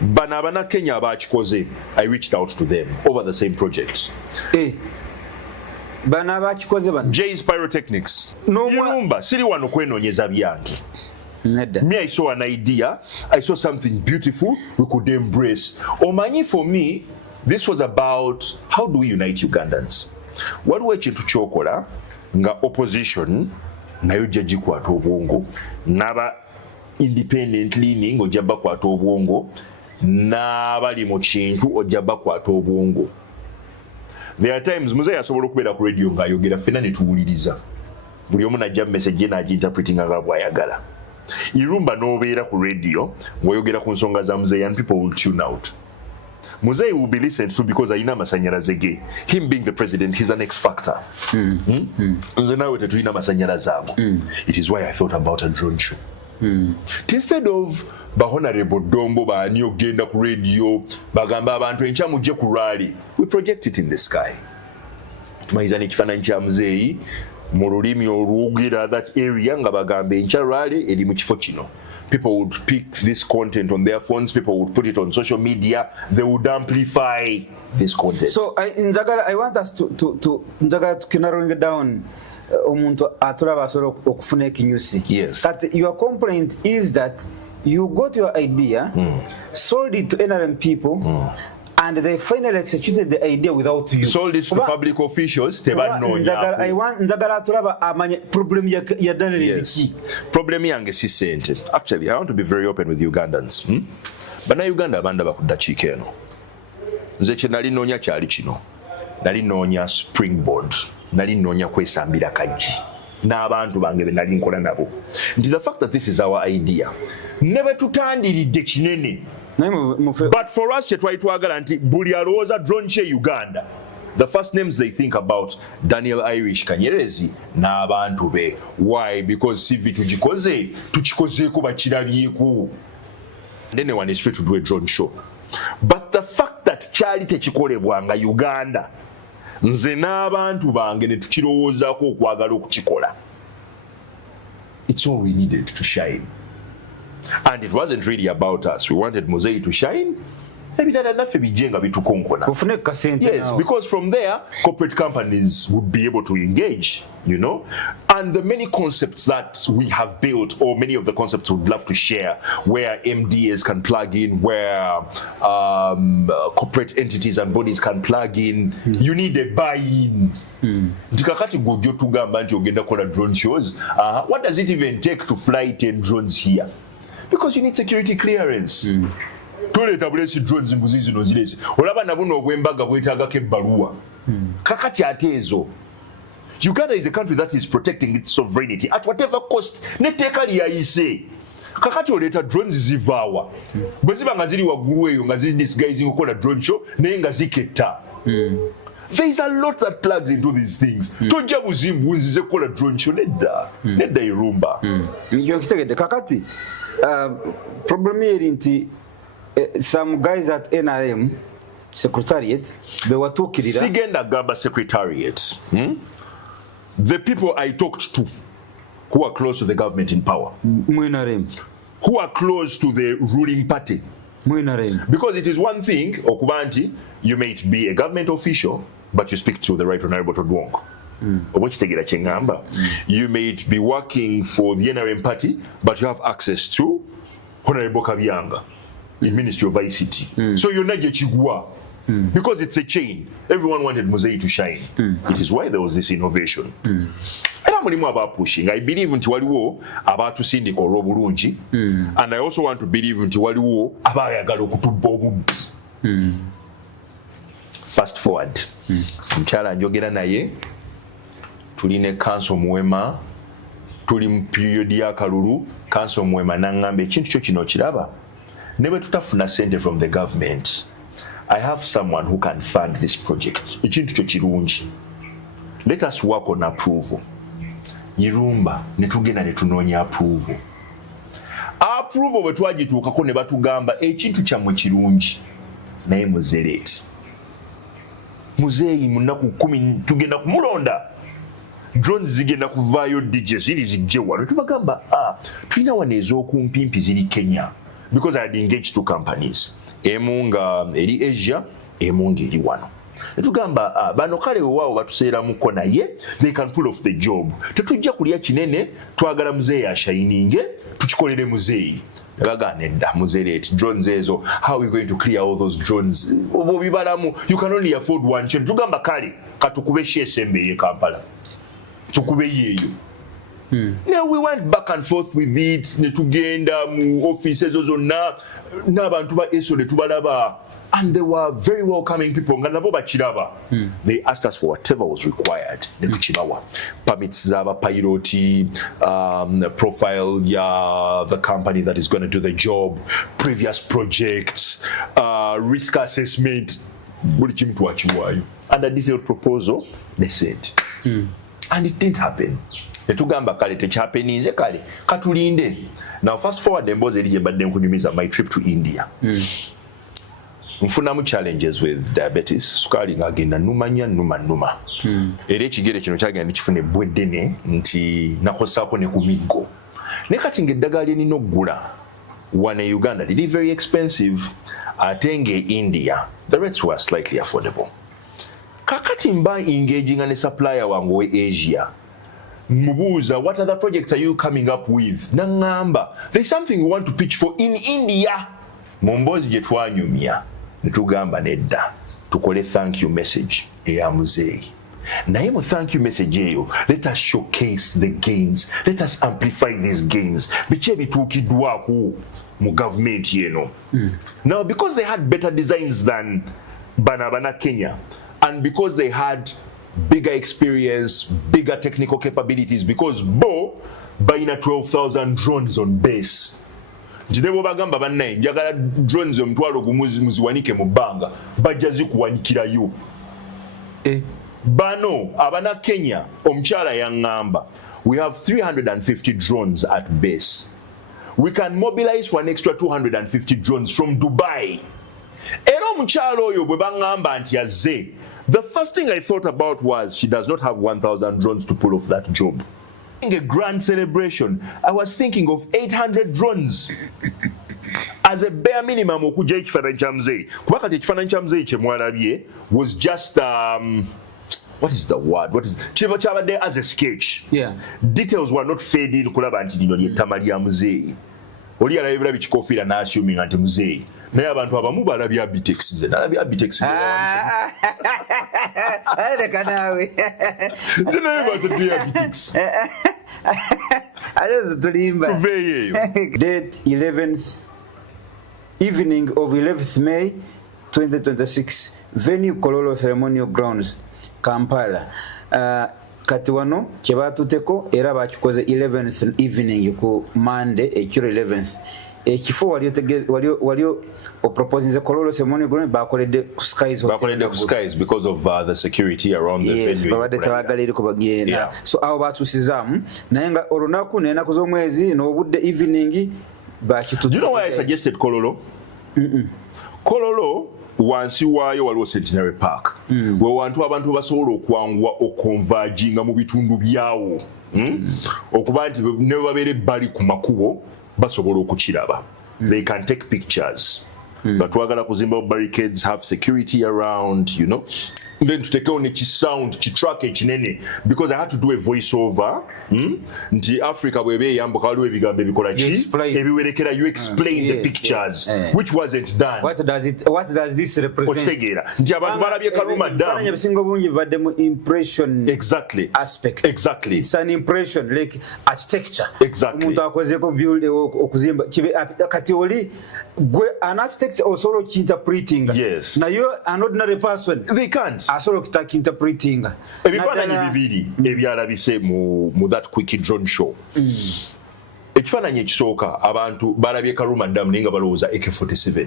Banabana Kenya abachikoze. I reached out to them over the same project. Banabachikoze ban. Jay's Pyrotechnics. No Yirumba, siri wano kwenonyeza byange. Me, I saw an idea. I saw something beautiful we could embrace. Omanyi, for me, this was about how do we unite Ugandans. What we chintu chokola nga opposition nayo jaji kwata obwongo naba independent leaning ojaba kwata obwongo n'abali mu kintu ojaba kwata obwongo. There are times muzeyi asobola okubeera ku radio ng'ayogera ffenna ne tuwuliriza buli omu najja message ye n'aginterpretinga nga bw'ayagala. Irumba n'obeera ku radio ng'oyogera ku nsonga za muzeyi and people will tune out. Muzeyi will be listened to because ayina amasanyalaze ge. Him being the president, he's an X factor. Nze nawe tetulina amasanyalaze ago. It is why I thought about a drone show. Instead of Honorable Dombo baani ogenda ku radio bagamba abantu enkya mujje ku rally, we project it in the sky. Tumayiza n'ekifaananyi kya muzeeyi mu lulimi oluwugira that area nga bagamba enkya rally eri mu kifo kino. People would pick this content on their phones, people would put it on social media, they would amplify this content. So I want us to narrowing it down. Omuntu atulaba asobola okufuna ekinyusi. Yes. But your complaint is that you got your idea, sold it to NRM people, and they finally executed the idea without you. Sold it to public officials. Njagala tulaba amanye problem ya Daniel. Yes. Problem yange si sente. Actually, I want to be very open with Ugandans. Bana Uganda abanda bakudakiika eno. Nze kye nali noonya kyali kino. Nali noonya springboard. Nali noonya kwesambira kajji. N'abantu bange be nali nkola nabo. Nti the fact that this is our idea. Never tutandiridde kinene. But for us, twagala nti buli alowooza drone che Uganda. The first names they think about Daniel Irish Kanyerezi n'abantu be. Why? Because sivi tukikozeeko bakirabyeko. Then one is free to do a drone show. But the fact that kyali tekikolebwanga Uganda, nze n'abantu bange ne tukirowoozaako okwagala okukikola. It's all we needed to shine. And it wasn't really about us. We wanted Muzeyi to shine. Yes, because from there, corporate companies would be able to engage, And the many concepts that we have built, or many of the concepts we'd love to share, where MDAs can plug in, where corporate entities and bodies can plug in, you need a buy-in. Drone shows. What does it even take to fly 10 drones here? Because you need security clearance. Tuleta bulesi drones mbuzi zino zilezi. Olaba nabuno ogwembaga bwetaagako ebbaluwa. Kakati ate ezo. Uganda is a country that is protecting its sovereignty at whatever cost. Netteeka lyayise. Kakati oleeta drones zivaawa. Bwe ziba nga ziri waggulu eyo nga disguising okukola drone show naye nga ziketta. There is a lot that plugs into these things. Tojja buzimbu nzize kukola drone show nedda. Nedda Irumba. Nkitegedde kakati. Problem here nti some guys at NRM Secretariat bewatukirira. Sigenda gamba Secretariat. The people I talked to who are close to the government in power. NRM. Who are close to the ruling party. NRM. Because it is one thing, okubanti, you may be a government official, but you speak to the Right Honorable Todwong. You may be working for the NRM party, but you have access to Honorable Kabyanga in Ministry of ICT. So you're not Chigua. Because it's a chain. Everyone wanted Muzeyi to shine. It is why there was this innovation. And I'm about pushing. I believe in Tiwaliwo about to sindika olw'obulungi. And I also want to believe in Tiwaliwo about ayagala okutubba obubbi. Fast forward. Mukyala njogera naye. Tuline Council Muwema, tuli mu period ya kalulu, Council Muwema n'angamba ekintu kyo kino kiraba. Ne bwe tutafuna sente from the government, I have someone who can fund this project. Ekintu kyo kirungi. Let us work on approval. Irumba ne tugenda ne tunoonya approval. Approval bwe twagituukako ne batugamba ekintu kyammwe kirungi naye muzereeti. muzeeyi mu nnaku 10 tugenda kumulonda drones zigenda kuvaayo DJ ziri zijje wano tubagamba tulina wano ez'okumpimpi ziri Kenya because I had engaged 2 companies emu nga eri Asia emu nga eri wano netugamba bano kale waawo batuseeramuko naye they can pull off the job tetujja kulya kinene twagala muzeeyi ashayininge tukikolere muzeeyi nebagaana edda muzeeyi drones ezo how are we going to clear all those drones obibalamu you can only afford one kyo tugamba kale katukube shesembe ye Kampala tukube yeeyo Now we went back and forth with it netugenda mu offices zonna n'abantu ba ESO netubalaba and they were very welcoming people nga nabo bakiraba they asked us for whatever was required netukibawa permits z'aba pilot profile ya the company that is going to do the job previous projects risk assessment buli kimu twakiwaayo and a detailed proposal they said and it didn't happen netugamba kale tekyapeninze kale katulinde now fast forward emboozi eri gye mbadde nkunyumiza my trip to India nfunamu challenges with diabetes sukaali ng'agenda numa era ekigere kino kyagenda nekifuna ebbwa eddene nti nakosaako ne ku miggo ne kati ng'eddagala lye nina okugula wane Uganda liri very expensive ate ng'e India the rates were slightly affordable kakati mba engaging ne supplier wange we Asia mubuuza what other projects are you coming up with nangamba there's something we want to pitch for in India mu mboozi gye twanyumya netugamba nedda tukole thank you message eya muzeeyi naye mu thank you message eyo let us showcase the gains let us amplify these gains biki ebituukiddwako mu government yeno now because they had better designs than bana Kenya and because they had bigger experience bigger technical capabilities because bo bayina 12,000 drones on base Jinebo bagamba bannaye njagala drones omutwalo muziwanike mu bbanga bajja zikuwanikirayo bano abana Kenya omukyala yaŋŋamba we have 350 drones at base we can mobilize for an extra 250 drones from Dubai era omukyala oyo bwe baŋŋamba nti yazze the first thing I thought about was she does not have 1,000 drones to pull off that job. In a grand celebration, I was thinking of 800 drones as a bare minimum. Okuja ekifaananyi kya muzeeyi kuba kati ekifaananyi kya muzeeyi kye mwalabye was just what is the word? What is kyabadde as a sketch. Yeah. Details were not fed in kulaba nti lino ly'ettama lya muzeeyi. Oli alabye bulabi kikoofiira n'assuming nti muzeeyi. Naye abantu abamu balabye Abitex nze nalabye Abitex leka naawe nze naye batadde Abitex ate tulimba tuveeyo date 11th evening of 11th May 2026 venue Kololo Ceremonial Grounds Kampala kati wano kye baatuteko era bakikoze 11th evening ku Monday ekiro 11th ekifo walio proposing the Kololo Ceremonial Ground bakoledde ku skies because of the security around the venue babadde tabagalire ko bagenda so aho batusizaamu naye nga olunaku n'enaku z'omwezi n'obudde evening bakitutte. Do you know why I suggested Kololo? Kololo wansi waayo waliwo Centenary Park we wantu abantu basobola okwanguwa okonvaginga mu bitundu byawo okuba nti ne babeera ebbali ku makubo basobola okukiraba they can take pictures but twagala kuzimba barricades have security around you know then to take on a sound ki track ekinene because I had to do a voice over nti Africa bwebe yambuka waliwo ebigambo ebikola ki ebiwerekera you explain the pictures which wasn't done. What does this represent? Otegeera nti abantu balabye Karuma Dam ebisinga bungi bibadde mu impression exactly aspect it's an impression like architecture exactly omuntu akozeko build okuzimba kati oli gwe an architect osobola interpreting yes na you an ordinary person they can't asobola okutaka interpreting ebifaananyi bibiri ebyalabise mu that quick drone show ekifaananyi ekisooka abantu balabye Karuma Dam naye nga balowooza AK-47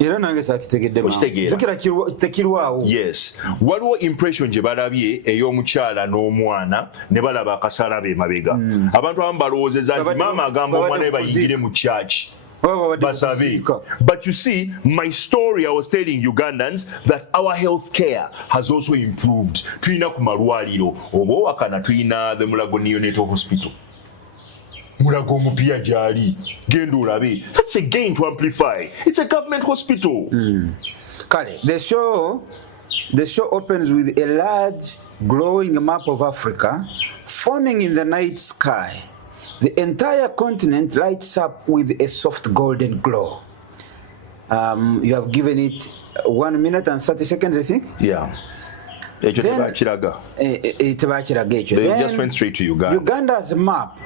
era nange sakitegedde jukira tekirwawo yes waliwo impression gye balabye ey'omukyala n'omwana ne balaba akasalabe emabega abantu abamu balowoozeza nti maama agamba omwana we bayingire mu church basabe. But you see, my story, I was telling Ugandans that our health care has also improved. Tuina kumarwaliro obo wakana tuina the Mulago Neonatal Hospital. Mulago mupia jali gendo ulabe. That's a gain to amplify. It's a government hospital. Kale, the show opens with a large glowing map of Africa forming in the night sky. The entire continent lights up with a soft golden glow. You have given it 1 minute and 30 seconds, I think. Yeah. They just went straight to Uganda. Uganda's map.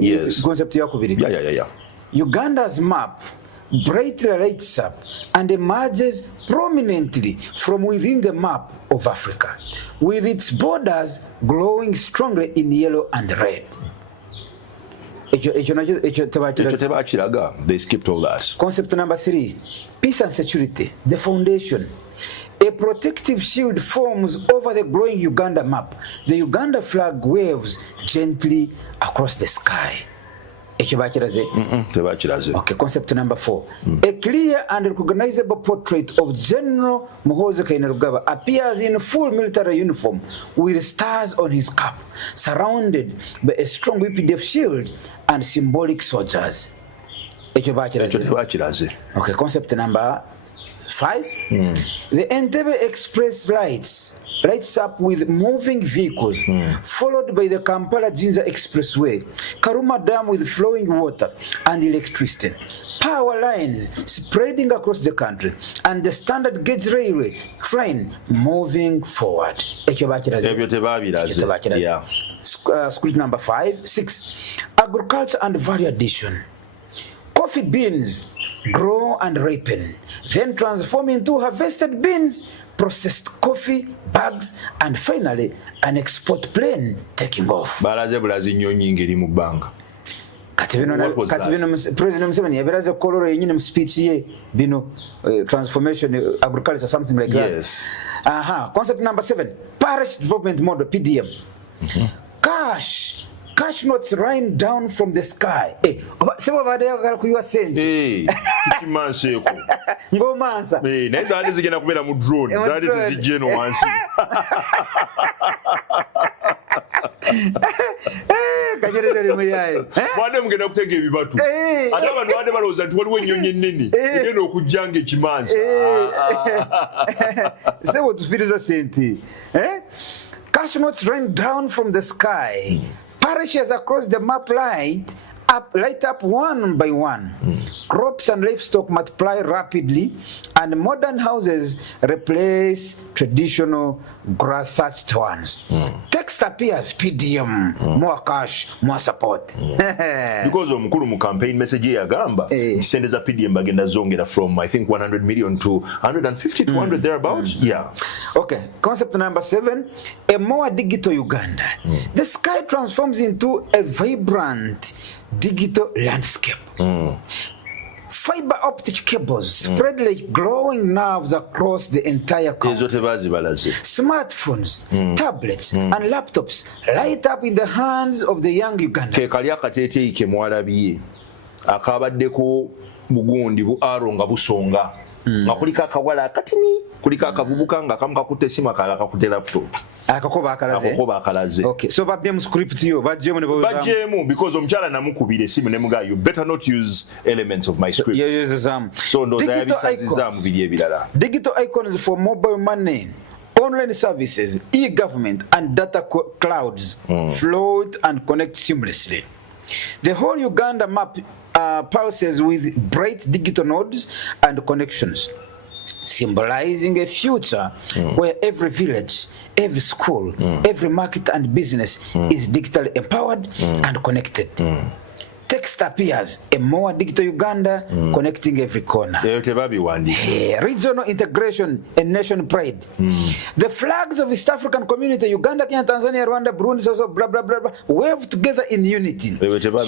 Yes. Concept Yeah. Uganda's map brightly lights up and emerges prominently from within the map of Africa, with its borders glowing strongly in yellow and red. They skipped all that. Concept number 3, peace and security, the foundation. A protective shield forms over the glowing Uganda map. The Uganda flag waves gently across the sky. Okay, concept number 4. A clear and recognizable portrait of General Muhoozi Kainerugaba appears in full military uniform with stars on his cap, surrounded by a strong UPDF shield and symbolic soldiers. Okay, concept number 5. The Entebbe Express lights up with moving vehicles, followed by the Kampala-Jinja Expressway, Karuma Dam with flowing water and electricity, power lines spreading across the country, and the standard gauge railway train moving forward. Yeah. Script number 6. Agriculture and value addition. Coffee beans grow and ripen, then transform into harvested beans, processed coffee, bags, and finally an export plane taking off. President Museveni yaberaze koloro yenyine mu speech ye bino transformation agriculture something like that. Yes. Concept number 7, parish development model PDM. Cash notes rain down from the sky. Sebo badayagala kuyiwa sente. Kimanseko. Ngomansa. Naye zaali zigenda kubeera mu drone. Zaali tuzijje eno wansi. Kanyerezi ali muyaye. Bwadde mugenda kuteega ebibatu. Ate abantu badde balowooza nti waliwo ennyonyi ennene egenda okujjanga ekimansa. Sebo tufiiriza sente. Cash notes rain down from the sky. Parishes across the map light up one by one. Crops and livestock multiply rapidly, and modern houses replace traditional grass-thatched ones. Text appears, PDM, more cash, more support. Because omukulu mu campaign message yagamba sente za PDM bagenda zongera from I think 100 million to 150 to 100 thereabouts. Yeah. Okay, concept number 7, a more digital Uganda. The sky transforms into a vibrant digital landscape. Fiber optic cables spread like glowing nerves across the entire country. Smartphones, tablets, and laptops light up in the hands of the young Ugandans. nga kuliko akawala akatini kuliko akavubuka nga kamu kakutte essimu akalala kakutte laptop akakoba akalaze. Okay, so babyemu script yo bajjemu because omukyala namukubira essimu ne mugaa you better not use elements of my script. So ndooza yabisazizaamu biri ebirala. Digital icons for mobile money, online services, e-government and data clouds float and connect seamlessly. The whole Uganda map pulses with bright digital nodes and connections, symbolizing a future where every village, every school, every market and business is digitally empowered and connected. Text appears, a more digital Uganda connecting every corner. Regional integration and nation pride. The flags of East African community, Uganda, Kenya, Tanzania, Rwanda, Burundi, so blah, blah, blah, blah, wave together in unity,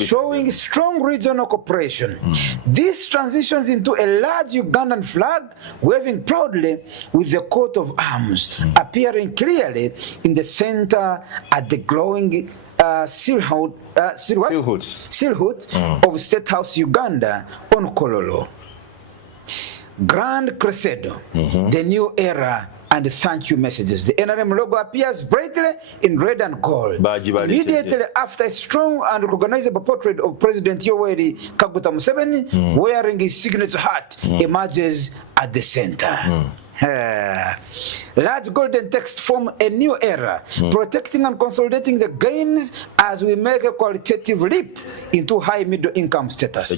showing strong regional cooperation. This transitions into a large Ugandan flag, waving proudly with the coat of arms, appearing clearly in the center at the glowing Silhouette of State House, Uganda, on Kololo. Grand Crescendo, the new era and thank you messages. The NRM logo appears brightly in red and gold. Immediately after a strong and recognizable portrait of President Yoweri Kaguta Museveni wearing his signature hat emerges at the center. Large golden text form a new era, protecting and consolidating the gains as we make a qualitative leap into high middle income status.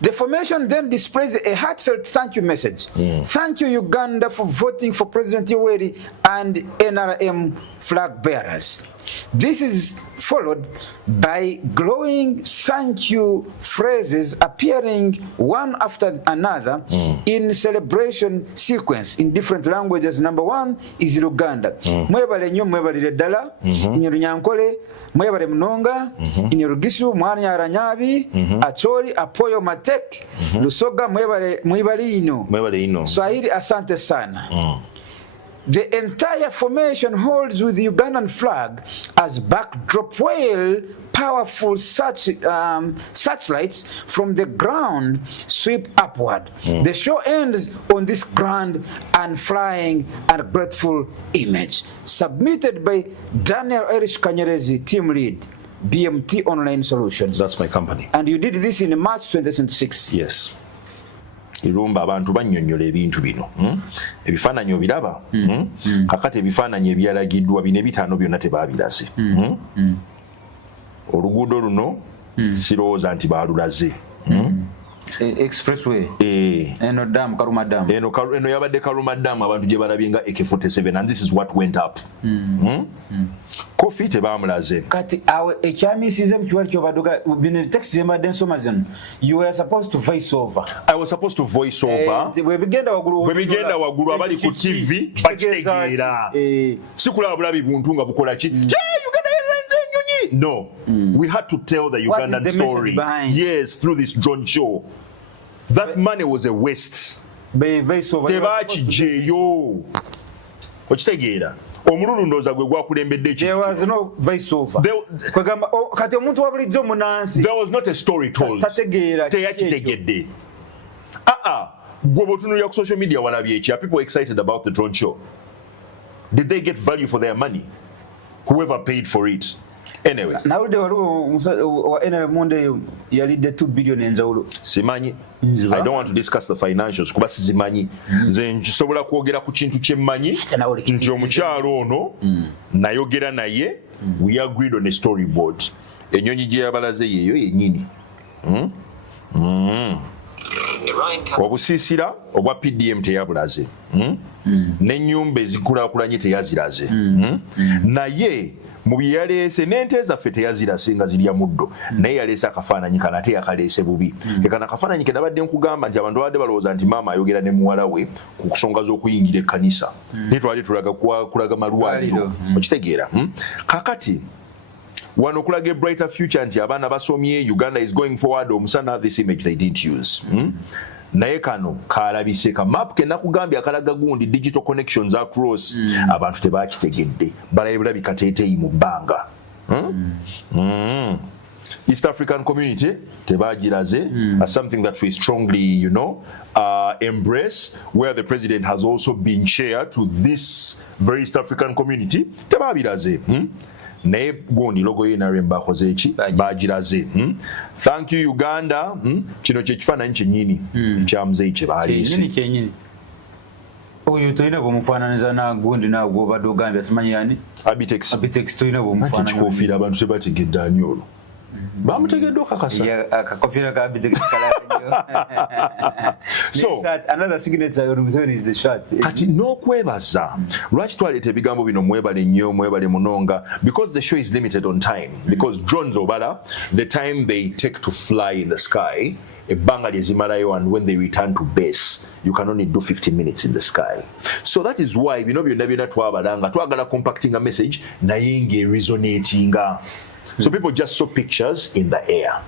The formation then displays a heartfelt thank you message. Thank you, Uganda, for voting for President Yoweri and NRM flag bearers. This is followed by glowing thank you phrases appearing one after another in celebration sequence in different languages. Number one is Luganda. Mwebale nyo mwebale dala, Nyankole, mwebale mnonga, Rugisu, Mwanya Aranyabi, Acholi, Apoyo Matek, Lusoga, mwebale ino. Swahili asante sana. The entire formation holds with the Ugandan flag as backdrop while powerful searchlights from the ground sweep upward. The show ends on this grand and flying and grateful image. Submitted by Daniel Irish Kanyerezi, team lead, BMT Online Solutions. That's my company. And you did this in March 2026. Yes. Irumba abantu bannyonnyola ebintu bino ebifaananyi obiraba kakati ebifaananyi ebyalagiddwa bino ebitaano byonna tebaabiraze oluguudo luno sirowooza nti baalulaze expressway eno dam Karuma dam eno yabadde Karuma dam abantu gye balabye nga AK47 and this is what went up Kofi tebaamulaze kati awe ekyamisize mu kiwali kyobaduga bino text zembadde nsoma zino you were supposed to voice over. I was supposed to voice over we bigenda waggulu abali ku TV bakitegeera sikulaba bulabi buntu nga bukola ki No, we had to tell the Ugandan story. Yes, through this drone show. That money was a waste. Tebakijeyo. Okitegeera. Omululu ndooza gwe gwakulembedde ki. There was no voice over. Kati omuntu wabulijjo munansi. There was not a story told. Teyakitegedde. Gwe bw'otunuulira ku social media walabye ki? Are people excited about the drone show? Did they get value for their money? Whoever paid for it. Anyway, nawulidde waliwo wa NRM Monday yalidde 2 billion enjawulo. Simanyi. I don't want to discuss the financials kuba sizimanyi. Nze nsobola kwogera ku kintu kye mmanyi nti omukyalo ono nayogera naye we agreed on a storyboard. Ennyonyi gye yabalaze yeeyo yennyini. Obusiisira obwa PDM teyabulaze. N'ennyumba ezikulaakulanye teyaziraze. Naye mu byaleese n'ente zaffe teyazirase nga zirya muddo naye yaleese akafaananyi kana ate yakaleese bubi ekana akafaananyi ke nabadde nkugamba nti abantu babadde balowooza nti maama ayogera ne muwala we ku kusonga z'okuyingira ekkanisa naye twali kulaga malwaliro okitegeera kakati wano okulaga a brighter future nti abaana basomye Uganda is going forward omusana this image they didn't use naye kano kalabise ka map ke nakugambye akalaga gundi digital connections across abantu tebakitegedde balaye bulabi kateeteeyi mu bbanga East African community tebagiraze as something that we strongly embrace, where the president has also been chair to this very East African community tebabiraze naye gundi logo ye NRM bakoze eki bagiraze thank you Uganda kino kye kifaananyi kyennyini ekyamuzeeyi kye baleese kyennyini oyo toyina bwomufaananiza na gundi naagwo obadde ogambye asimanyi yani Abitex toyina bwomufaananiza kikofiira abantu tebategedde ani olwo bamutegedde okakasa akakofiira ka Abitex so another signature of Museveni is the shot kati n'okwebaza lwaki twaleeta ebigambo bino mwebale nnyo mwebale munonga because the show is limited on time because drones obala the time they take to fly in the sky ebbanga lyezimalayo and when they return to base you can only do 50 minutes in the sky so that is why bino byonna byonna twabalanga twagala compacting a message naye ng'eresonatinga so people just saw pictures in the air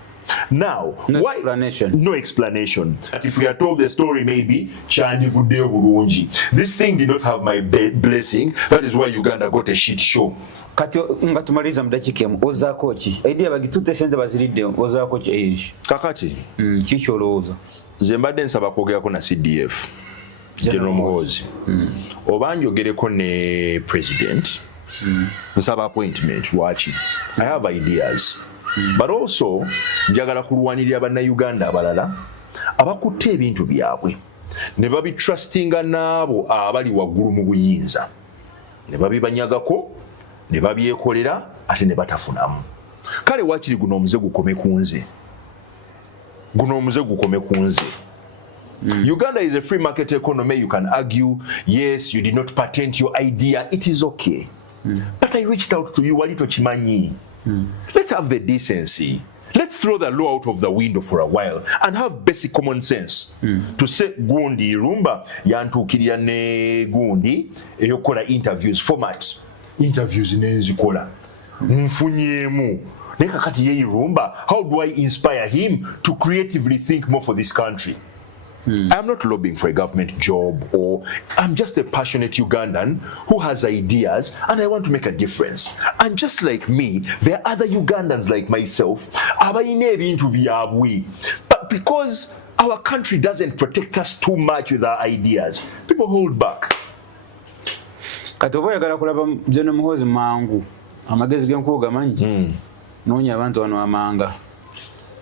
Now, no why explanation. No explanation. If we are told the story, maybe Chandivude Burunji. This thing did not have my blessing. That is why Uganda got a shit show. Kati nga tumaliza mudakikemu ozaako ki idea bagitutte sente baziridde ozaako ki eri kakati kiki olowooza nze mbadde nsaba kwogerako na CDF General Muhoozi oba njogereko ne president nsaba appointment lwaki I have ideas but also njagala kulwanirira bannayuganda abalala abakutte ebintu byabwe ne babitrustinga n'abo abali waggulu mu buyinza ne babibanyagako ne babyekolera ate ne batafunamu kale wakiri guno omuze gukome ku nze Uganda is a free market economy. You can argue, yes, you did not patent your idea. It is okay. But I reached out to you, Walito Chimanyi. Let's have the decency. Let's throw the law out of the window for a while and have basic common sense. To say gundi rumba yantukirira ne gundi eyokola interviews formats. Interviews nezikola. Nfunyemu. Neka kati ye rumba. How do I inspire him to creatively think more for this country? I'm not lobbying for a government job, or I'm just a passionate Ugandan who has ideas and I want to make a difference. And just like me, there are other Ugandans like myself, but because our country doesn't protect us too much with our ideas, people hold back. Katoba yagala kulaba General Muhoozi mangu amagezi genkuwa gamanyi nonya abantu wano amanga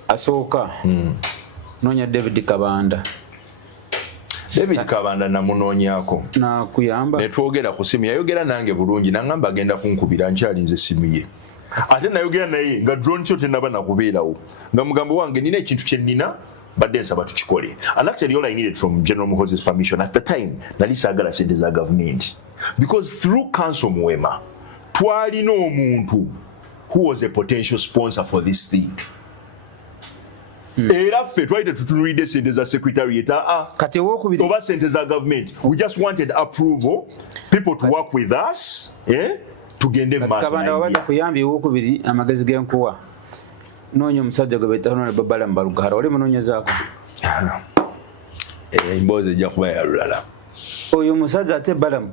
asooka nonya David Kabanda namunoonyako nakuyamba netwogera ku simu yayogera nange bulungi nangamba agenda kunkubira nkyalinze simu ye ate nayogera naye nga drone kyo tenaba nakubeerawo nga mugambo wange nina ekintu kye nnina badde nsaba tukikole. And actually all I needed from General Muhoozi's permission at the time nali saagala sente za government because through Council Muwema twalina omuntu who was a potential sponsor for this thing. Era ffe twali tetutunulidde sente za Secretariat kati owokubiri oba sente za government. We just wanted approval, people to work with us, tugende mu maaso. Kabanda wabadde kuyambye owokubiri amagezi genkuwa noonya omusajja gwe bayita Honorable Balamu Balugahara oli munoonyezaako emboozi ejja kuba ya lulala. Oyo omusajja ate Balamu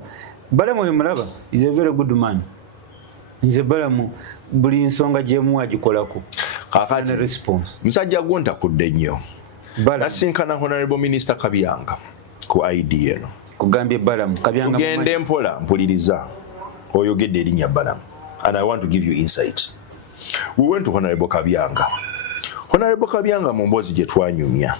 oyo mulaba is a very good man. Nze Balamu buli nsonga gyemuwa agikolako. Kakati response musajja gwo ntakudde nnyo nasinkana Honorable Minister Kabyanga ku idea eno kugambye Balamu Kabyanga gende mpola mpuliriza oyogedde erinnya Balamu and I want to give you insight. We went to Honorable Kabyanga mu mboozi gye twanyumya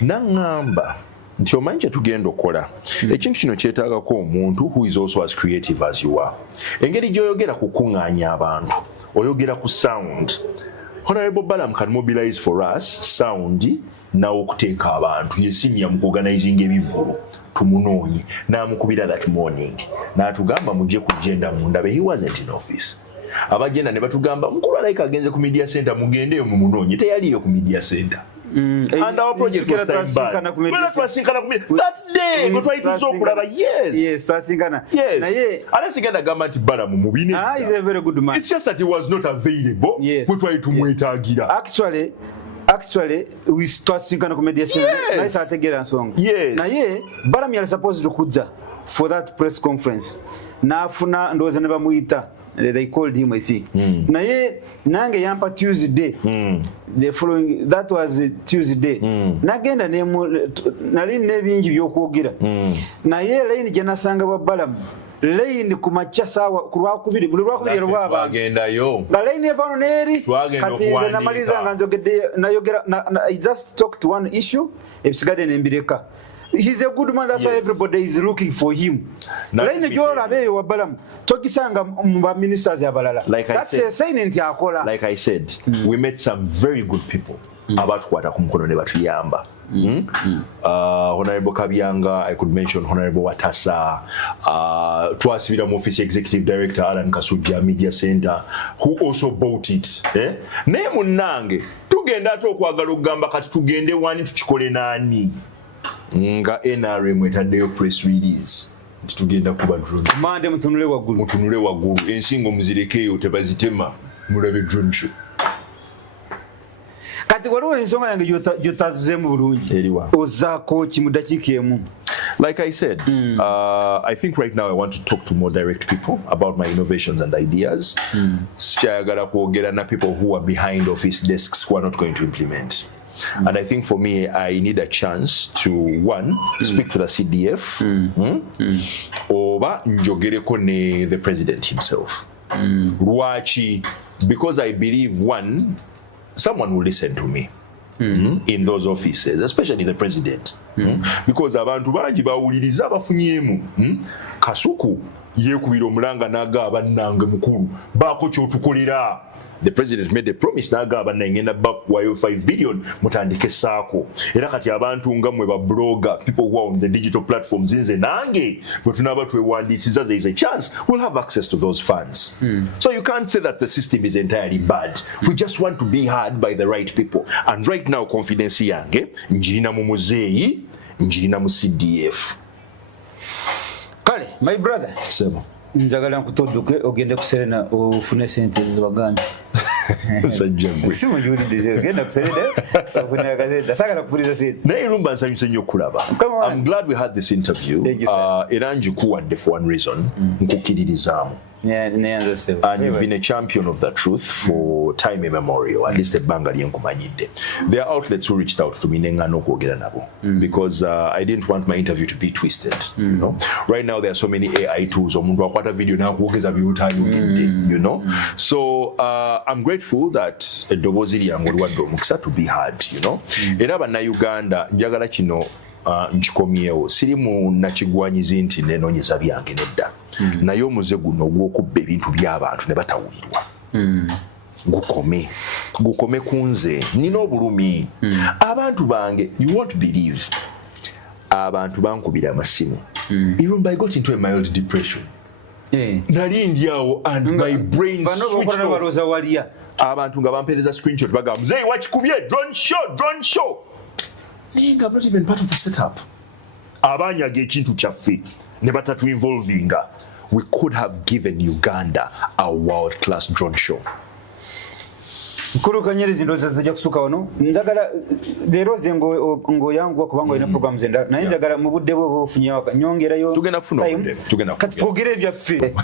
naŋŋamba nti omanyi kye tugenda okukola ekintu kino kyetaagako omuntu who is also as creative as you are. Engeri gy'oyogera kukuŋŋaanya abantu oyogera ku sound. Honorable Balamu can mobilize for us sound nawo okuteeka abantu yesimya mu organizing ebivulu tumunoonye n'amukubira that morning n'atugamba mujje ku agenda mundabe. He wasn't in office. Abagenda ne batugamba mukulu alayika agenze ku media center mugendeyo mumunoonye teyaliyo ku media center. And our project was time back. That day, we tried to talk. Yes, twasinkana. Yes. Unless you get a government Balamu mubine. He's a very good man. It's just that he was not available. Yes. We tried to mwetagira. Actually, we twasinkana ku media center. Nice ategera nsonga. Yes. Naye Balamu yali supposed to kuja for that press conference. Nafuna ndoza ne bamuyita. They called him, I think. Naye nange yampa Tuesday. The following, that was Tuesday. Nagenda nali nebingi byokwogera. Naye line gye nasanga wa Balamu. Line ku makya sawa ku lwakubiri lwaba. Agendayo. Nga line evano neri. Kati nze namaliza nga njogedde nayogera I just talked to one issue. Ebisigade nembireka. He's a good man, that's why everybody is looking for him. Line gyola abeyo wa Balamu. Togisanga mu ministers abalala. That's a sign nti akola. Like I said, we met some very good people abatukwata ku mukono ne batuyamba. Honorable Kabyanga, I could mention Honorable Watasa, twasibira mu office executive director Alan Kasujja Media Center, who also bought it. Naye munnange tugenda ate okwagala okugamba kati tugende wani tukikole naani nga NRM etaddeyo press release tugenda kuba drone mande mutunule waggulu ensingo muzirekeyo tebazitema mulabe drone show. kati waliwo ensonga yange gy'otazzemu bulungi ozzaako ki mu dakiika emu. Like I said, I think right now I want to talk to more direct people about my innovations and ideas. Sikyayagala kwogera na people who are behind office desks who are not going to implement. And I think for me, I need a chance to, one, speak to the CDF, oba njogereko ne the president himself. Lwaki, because I believe, one, someone will listen to me. In those offices, especially the president. Because abantu bangi bawuliriza bafunyemu kasuku yekubira omulanga n'agaba nange mukulu baako kyotukolera. The president made a promise n'agaba nangenda bakuwayo 5 billion mutandike saako. Era kati abantu nga mwe ba blogger, people who are on the digital platforms, nze nange bwe tunaba twewandiisiza, there is a chance we'll have access to those funds. So you can't say that the system is entirely bad. We just want to be heard by the right people. And right now confidence yange njirina mu muzeeyi, njirina mu CDF. Kale, my brother. Sebo. Njagala nkutoduke ogende kuserena ofune sente z'Abaganda. Sajjangwe. Simu julidize ogenda kuserena ofune akazeta. Sagala kupuriza sente. Naye rumba nsanyuse nnyo kulaba. I'm glad we had this interview. Era njikuwadde for one reason. Nkukiririzaamu. And you've been a champion of the truth for time immemorial, at least ebbanga lyenkumanyidde. There are outlets who reached out to me nengana okwogera nabo because I didn't want my interview to be twisted. You know, right now there are so many AI tools. Omuntu akwata video nakwogeza byotayogedde, you know. So I'm grateful that eddoboozi lyange oliwadde omukisa to be heard, you know. Era bannayuganda njagala kino nkikomyewo, siri mu nakigwanyizi nti nenoonyeza byange nedda. Naye omuze guno ogw'okubba ebintu by'abantu ne batawulirwa gukome kunze, nina obulumi. Abantu bange, you won't believe, abantu bankubira amasimu. Even I got into a mild depression. Nali ndiawo and my brain switched off. Abantu nga bampeereza screenshot bagamba muzeeyi wakikubye, drone show. I'm not even part of the setup. Abanyaga ekintu kyaffe ne batatu involvinga. We could have given Uganda a world-class drone show. Mkulu Kanyerezi ndoza nzija kusuka wano. Njagala leero ze ngo yangu kubanga ina programs enda. Na njagala mu budde bwo bufunye waka nyongerayo. Tugenda kufuna obudde. Kati twogere byaffe.